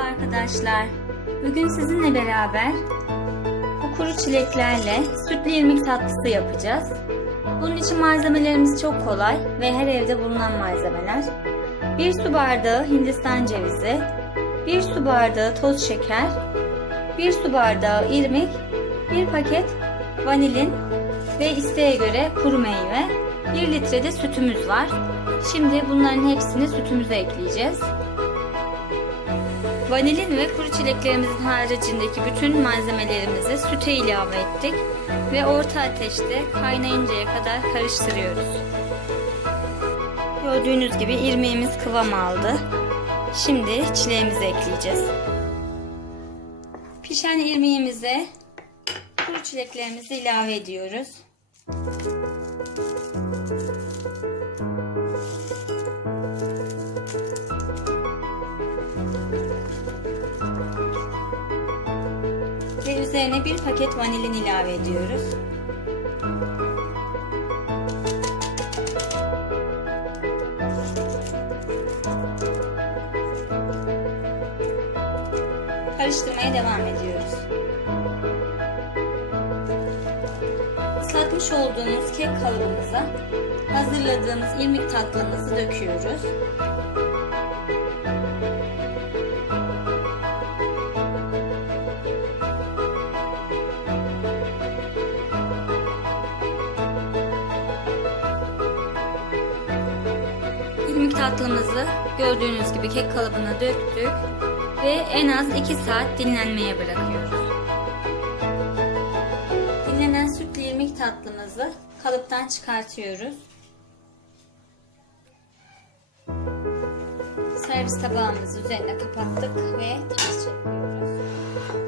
arkadaşlar. Bugün sizinle beraber bu kuru çileklerle sütlü irmik tatlısı yapacağız. Bunun için malzemelerimiz çok kolay ve her evde bulunan malzemeler. 1 su bardağı hindistan cevizi, 1 su bardağı toz şeker, 1 su bardağı irmik, 1 paket vanilin ve isteğe göre kuru meyve, 1 litre de sütümüz var. Şimdi bunların hepsini sütümüze ekleyeceğiz. Vanilin ve kuru çileklerimizin haricindeki bütün malzemelerimizi süte ilave ettik ve orta ateşte kaynayıncaya kadar karıştırıyoruz. Gördüğünüz gibi irmiğimiz kıvam aldı. Şimdi çileğimizi ekleyeceğiz. Pişen irmiğimize kuru çileklerimizi ilave ediyoruz. Üzerine bir paket vanilin ilave ediyoruz. Karıştırmaya devam ediyoruz. Islatmış olduğumuz kek kalıbımıza hazırladığımız irmik tatlımızı döküyoruz. İrmik tatlımızı gördüğünüz gibi kek kalıbına döktük ve en az 2 saat dinlenmeye bırakıyoruz. Dinlenen sütlü irmik tatlımızı kalıptan çıkartıyoruz. Servis tabağımızı üzerine kapattık ve ters çeviriyoruz.